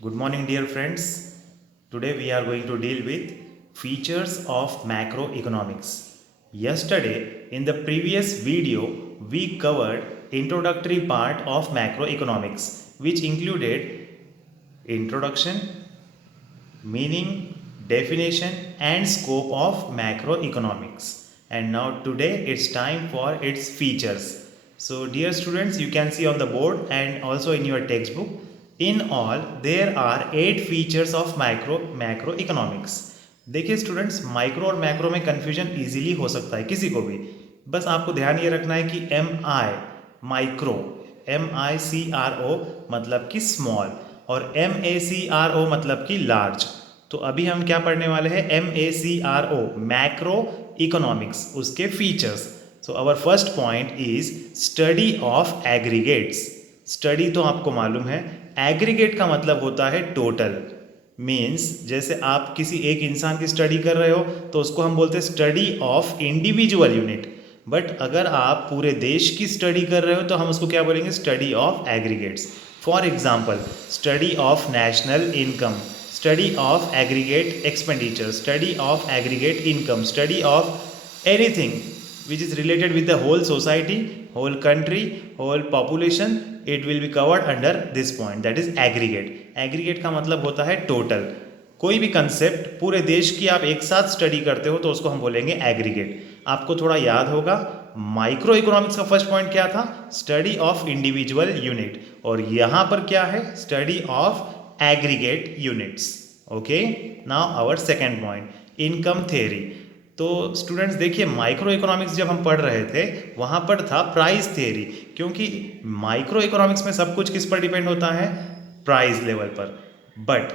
Good morning, dear friends. Today we are going to deal with features of macroeconomics. Yesterday, in the previous video, we covered introductory part of macroeconomics, which included introduction, meaning, definition, and scope of macroeconomics. And now today it's time for its features. So, dear students, you can see on the board and also in your textbook. In all, there are 8 features of macroeconomics. देखिए students, micro और macro में confusion easily हो सकता है किसी को भी. बस आपको ध्यान ये रखना है कि माइक्रो MICRO मतलब कि स्मॉल और MACRO मतलब कि लार्ज. तो अभी हम क्या पढ़ने वाले हैं? MACRO मैक्रो इकोनॉमिक्स, उसके features. So our first point is study of aggregates. Study तो आपको मालूम है, एग्रीगेट का मतलब होता है टोटल. मीन्स जैसे आप किसी एक इंसान की स्टडी कर रहे हो तो उसको हम बोलते हैं study of individual unit. But अगर आप पूरे देश की स्टडी कर रहे हो तो हम उसको क्या बोलेंगे? Study of aggregates. For example, study of national income, study of aggregate expenditure, study of aggregate income, study of anything which is related with the whole society, whole country, whole population, it will be covered under this point, that is aggregate. aggregate का मतलब होता है total. कोई भी concept पूरे देश की आप एक साथ स्टडी करते हो तो उसको हम बोलेंगे एग्रीगेट. आपको थोड़ा याद होगा, माइक्रो इकोनॉमिक्स का फर्स्ट पॉइंट क्या था? Study of individual unit. और यहाँ पर क्या है? Study of aggregate units. Okay, now our second point, income theory. तो स्टूडेंट्स देखिए, माइक्रो इकोनॉमिक्स जब हम पढ़ रहे थे वहाँ पर था प्राइस थ्योरी, क्योंकि माइक्रो इकोनॉमिक्स में सब कुछ किस पर डिपेंड होता है? प्राइस लेवल पर. बट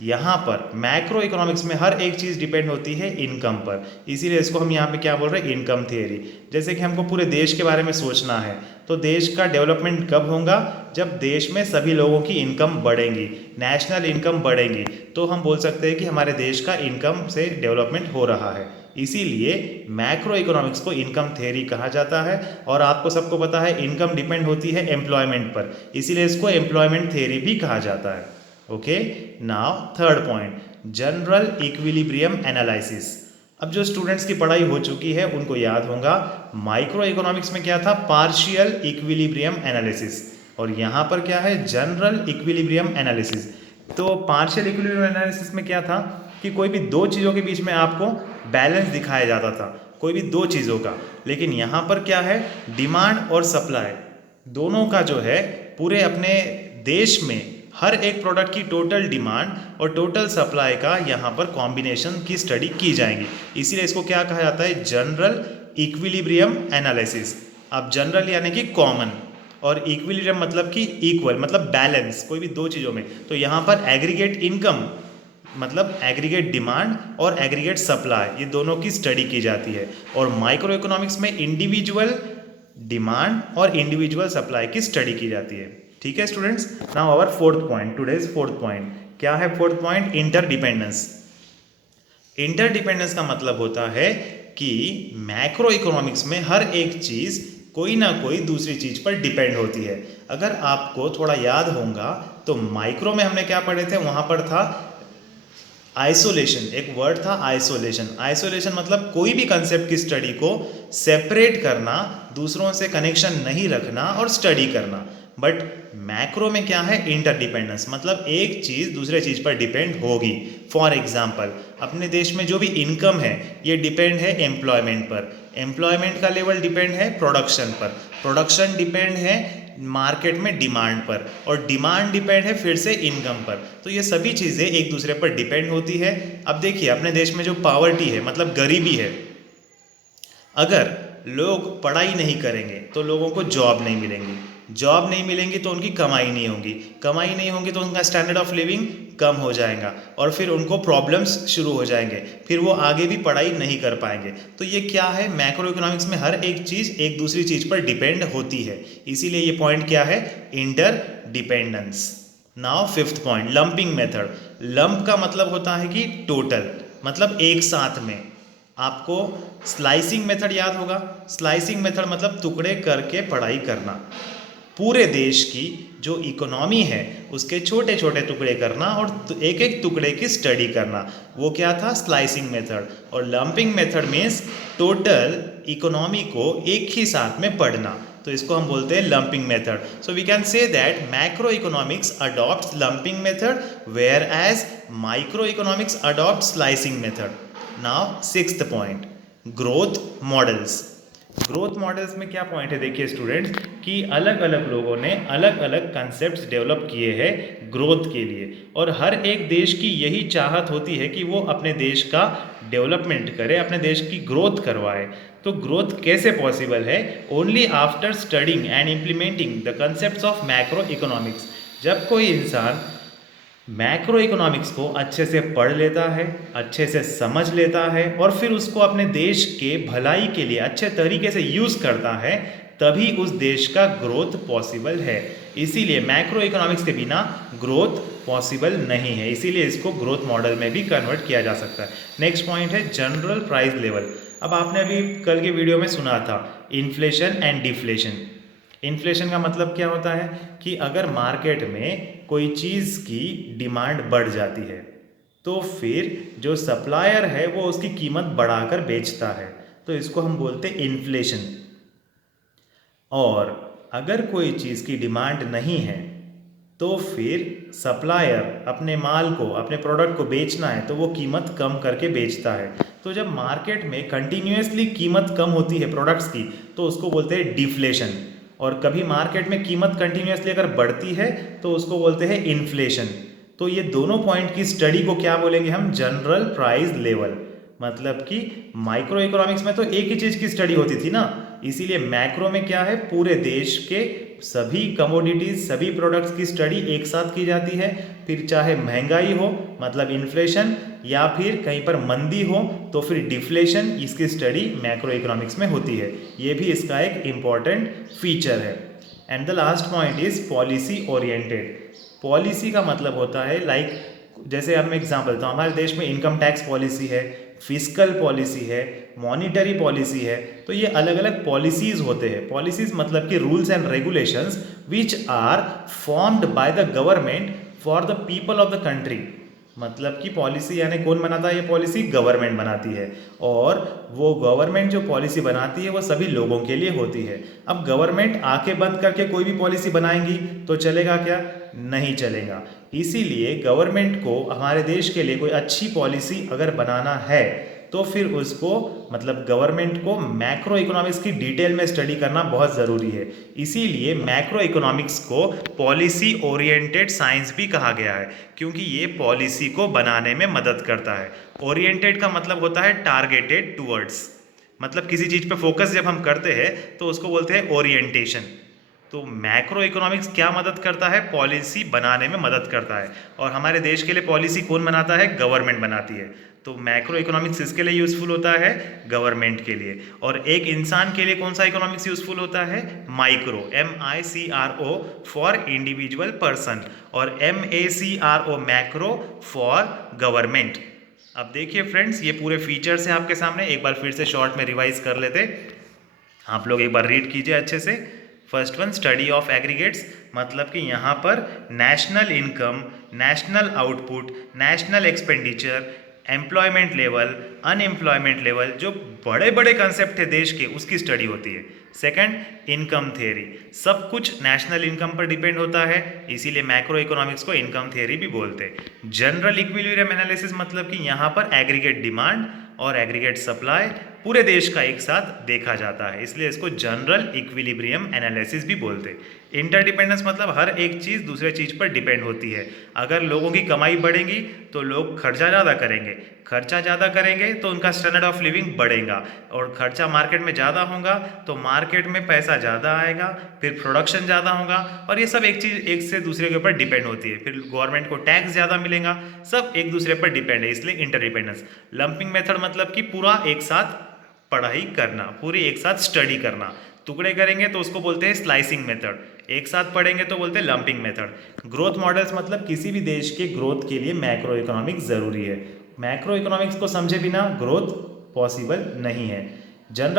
यहाँ पर मैक्रो इकोनॉमिक्स में हर एक चीज़ डिपेंड होती है इनकम पर. इसीलिए इसको हम यहाँ पे क्या बोल रहे हैं? Income theory. जैसे कि हमको पूरे देश के बारे में सोचना है तो देश का डेवलपमेंट कब होगा? जब देश में सभी लोगों की इनकम बढ़ेंगी, नेशनल इनकम बढ़ेंगी, तो हम बोल सकते हैं कि हमारे देश का इनकम से डेवलपमेंट हो रहा है. इसीलिए मैक्रो इकोनॉमिक्स को इनकम थ्योरी कहा जाता है. और आपको सबको पता है इनकम डिपेंड होती है एम्प्लॉयमेंट पर, इसीलिए इसको एम्प्लॉयमेंट थ्योरी भी कहा जाता है. Okay, now third point, general equilibrium analysis. अब जो स्टूडेंट्स की पढ़ाई हो चुकी है उनको याद होगा, माइक्रो इकोनॉमिक्स में क्या था? Partial equilibrium analysis. और यहाँ पर क्या है? General equilibrium analysis. तो पार्शियल इक्विलिब्रियम एनालिसिस में क्या था कि कोई भी दो चीज़ों के बीच में आपको बैलेंस दिखाया जाता था, कोई भी दो चीज़ों का. लेकिन यहाँ पर क्या है? डिमांड और सप्लाई दोनों का जो है पूरे अपने देश में हर एक प्रोडक्ट की टोटल डिमांड और टोटल सप्लाई का यहाँ पर कॉम्बिनेशन की स्टडी की जाएगी. इसीलिए इसको क्या कहा जाता है? General equilibrium analysis. अब जनरल यानी कि कॉमन और इक्विलिब्रियम मतलब कि इक्वल, मतलब बैलेंस कोई भी दो चीज़ों में. तो यहाँ पर एग्रीगेट इनकम मतलब एग्रीगेट डिमांड और एग्रीगेट सप्लाई, ये दोनों की स्टडी की जाती है. और माइक्रो इकोनॉमिक्स में इंडिविजुअल डिमांड और इंडिविजुअल सप्लाई की स्टडी की जाती है. ठीक है students, now our fourth point, today's fourth point क्या है? Fourth point, interdependence. इंटरडिपेंडेंस का मतलब होता है कि मैक्रो इकोनॉमिक्स में हर एक चीज़ कोई ना कोई दूसरी चीज़ पर डिपेंड होती है. अगर आपको थोड़ा याद होगा तो माइक्रो में हमने क्या पढ़े थे? वहाँ पर था आइसोलेशन. एक वर्ड था आइसोलेशन. आइसोलेशन मतलब कोई भी कंसेप्ट की स्टडी को सेपरेट करना, दूसरों से कनेक्शन नहीं रखना और स्टडी करना. बट मैक्रो में क्या है? इंटरडिपेंडेंस, मतलब एक चीज़ दूसरे चीज़ पर डिपेंड होगी. फॉर एग्जांपल, अपने देश में जो भी इनकम है ये डिपेंड है एम्प्लॉयमेंट पर, एम्प्लॉयमेंट का लेवल डिपेंड है प्रोडक्शन पर, प्रोडक्शन डिपेंड है मार्केट में डिमांड पर, और डिमांड डिपेंड है फिर से इनकम पर. तो ये सभी चीज़ें एक दूसरे पर डिपेंड होती है. अब देखिए, अपने देश में जो पावर्टी है मतलब गरीबी है, अगर लोग पढ़ाई नहीं करेंगे तो लोगों को जॉब नहीं मिलेंगी, जॉब नहीं मिलेंगी तो उनकी कमाई नहीं होगी, कमाई नहीं होगी तो उनका स्टैंडर्ड ऑफ लिविंग कम हो जाएगा और फिर उनको प्रॉब्लम्स शुरू हो जाएंगे, फिर वो आगे भी पढ़ाई नहीं कर पाएंगे. तो ये क्या है? मैक्रो इकोनॉमिक्स में हर एक चीज़ एक दूसरी चीज़ पर डिपेंड होती है. इसीलिए ये पॉइंट क्या है? Inter dependence. Now fifth point, lumping method. Lump का मतलब होता है कि टोटल, मतलब एक साथ में. आपको स्लाइसिंग मेथड याद होगा. स्लाइसिंग मेथड मतलब टुकड़े करके पढ़ाई करना. पूरे देश की जो इकोनॉमी है उसके छोटे छोटे टुकड़े करना और एक एक टुकड़े की स्टडी करना, वो क्या था, स्लाइसिंग मेथड। और lumping method means total economy को एक ही साथ में पढ़ना, तो इसको हम बोलते हैं lumping method. So we can say that macroeconomics adopt lumping method whereas microeconomics adopt slicing method. Now sixth point, growth models. Growth models में क्या पॉइंट है, देखिए स्टूडेंट्स, कि अलग अलग लोगों ने अलग अलग कंसेप्ट्स डेवलप किए हैं ग्रोथ के लिए, और हर एक देश की यही चाहत होती है कि वो अपने देश का डेवलपमेंट करे, अपने देश की ग्रोथ करवाए। तो ग्रोथ कैसे पॉसिबल है? Only after studying and implementing the concepts of macro economics. जब कोई इंसान मैक्रो इकोनॉमिक्स को अच्छे से पढ़ लेता है, अच्छे से समझ लेता है, और फिर उसको अपने देश के भलाई के लिए अच्छे तरीके से यूज़ करता है, तभी उस देश का ग्रोथ पॉसिबल है। इसीलिए मैक्रो इकोनॉमिक्स के बिना ग्रोथ पॉसिबल नहीं है, इसीलिए इसको ग्रोथ मॉडल में भी कन्वर्ट किया जा सकता है। नेक्स्ट पॉइंट है जनरल प्राइस लेवल। अब आपने अभी कल के वीडियो में सुना था इन्फ्लेशन एंड डिफ्लेशन। इन्फ्लेशन का मतलब क्या होता है कि अगर मार्केट में कोई चीज़ की डिमांड बढ़ जाती है तो फिर जो सप्लायर है वो उसकी कीमत बढ़ाकर बेचता है, तो इसको हम बोलते हैं इन्फ्लेशन। और अगर कोई चीज़ की डिमांड नहीं है तो फिर सप्लायर अपने माल को, अपने प्रोडक्ट को बेचना है तो वो कीमत कम करके बेचता है। तो जब मार्केट में कंटिन्यूसली कीमत कम होती है प्रोडक्ट्स की तो उसको बोलते हैं डिफ्लेशन, और कभी मार्केट में कीमत कंटिन्यूसली अगर बढ़ती है तो उसको बोलते हैं इन्फ्लेशन। तो ये दोनों पॉइंट की स्टडी को क्या बोलेंगे हम? General price level. मतलब कि माइक्रो इकोनॉमिक्स में तो एक ही चीज़ की स्टडी होती थी ना, इसीलिए मैक्रो में क्या है, पूरे देश के सभी कमोडिटीज, सभी प्रोडक्ट्स की स्टडी एक साथ की जाती है। फिर चाहे महंगाई हो मतलब इन्फ्लेशन, या फिर कहीं पर मंदी हो तो फिर डिफ्लेशन, इसकी स्टडी मैक्रो इकोनॉमिक्स में होती है। ये भी इसका एक इम्पॉर्टेंट फीचर है। And the last point is policy oriented. Policy का मतलब होता है लाइक जैसे हम एग्जाम्पल, तो हमारे देश में इनकम टैक्स पॉलिसी है, फिजिकल पॉलिसी है, मॉनिटरी पॉलिसी है, तो ये अलग अलग पॉलिसीज होते हैं। पॉलिसीज मतलब कि rules and regulations which are formed by the government for the people of the country. मतलब कि पॉलिसी यानी कौन बनाता है? ये पॉलिसी गवर्नमेंट बनाती है, और वो गवर्नमेंट जो पॉलिसी बनाती है वो सभी लोगों के लिए होती है। अब गवर्नमेंट आंखें बंद करके कोई भी पॉलिसी बनाएंगी तो चलेगा क्या? नहीं चलेगा। इसीलिए गवर्नमेंट को हमारे देश के लिए कोई अच्छी पॉलिसी अगर बनाना है तो फिर उसको मतलब गवर्नमेंट को मैक्रो इकोनॉमिक्स की डिटेल में स्टडी करना बहुत ज़रूरी है। इसीलिए मैक्रो इकोनॉमिक्स को पॉलिसी ओरिएंटेड साइंस भी कहा गया है, क्योंकि ये पॉलिसी को बनाने में मदद करता है। ओरिएंटेड का मतलब होता है टारगेटेड टूवर्ड्स, मतलब किसी चीज़ पे फोकस जब हम करते हैं तो उसको बोलते हैं ओरिएंटेशन। तो मैक्रो इकोनॉमिक्स क्या मदद करता है? पॉलिसी बनाने में मदद करता है। और हमारे देश के लिए पॉलिसी कौन बनाता है? गवर्नमेंट बनाती है। तो मैक्रो इकोनॉमिक्स इसके लिए यूज़फुल होता है? गवर्नमेंट के लिए। और एक इंसान के लिए कौन सा इकोनॉमिक्स यूज़फुल होता है? Micro, MICRO for individual person, और MACRO मैक्रो फॉर गवर्नमेंट। अब देखिए फ्रेंड्स, ये पूरे फीचर्स हैं आपके सामने, एक बार फिर से शॉर्ट में रिवाइज कर लेते। आप लोग एक बार रीड कीजिए अच्छे से। First one, study of aggregates, मतलब कि यहाँ पर national income, national output, national expenditure, employment level, unemployment level, जो बड़े बड़े कंसेप्ट है देश के, उसकी स्टडी होती है। सेकंड, इनकम थ्योरी, सब कुछ नेशनल इनकम पर डिपेंड होता है, इसीलिए मैक्रो इकोनॉमिक्स को इनकम थ्योरी भी बोलते हैं। जनरल इक्विलिब्रियम एनालिसिस, मतलब कि यहाँ पर एग्रीगेट डिमांड और एग्रीगेट सप्लाई पूरे देश का एक साथ देखा जाता है, इसलिए इसको जनरल इक्विलिब्रियम एनालिसिस भी बोलते हैं। इंटरडिपेंडेंस मतलब हर एक चीज़ दूसरे चीज़ पर डिपेंड होती है। अगर लोगों की कमाई बढ़ेगी तो लोग खर्चा ज़्यादा करेंगे, खर्चा ज़्यादा करेंगे तो उनका स्टैंडर्ड ऑफ लिविंग बढ़ेगा, और खर्चा मार्केट में ज़्यादा होगा तो मार्केट में पैसा ज़्यादा आएगा, फिर प्रोडक्शन ज़्यादा होगा, और ये सब एक चीज़ एक से दूसरे के ऊपर डिपेंड होती है। फिर गवर्नमेंट को टैक्स ज़्यादा मिलेगा, सब एक दूसरे पर डिपेंड है, इसलिए इंटरडिपेंडेंस। लंपिंग मेथड मतलब कि पूरा एक साथ पढ़ाई करना, पूरी एक साथ स्टडी करना। टुकड़े करेंगे तो उसको बोलते हैं स्लाइसिंग मेथड, एक साथ पढ़ेंगे तो बोलते हैं लंपिंग मेथड। ग्रोथ मॉडल्स मतलब किसी भी देश के ग्रोथ के लिए मैक्रो इकोनॉमिक्स ज़रूरी है। मैक्रो इकोनॉमिक्स को समझे बिना ग्रोथ पॉसिबल नहीं है। जनरल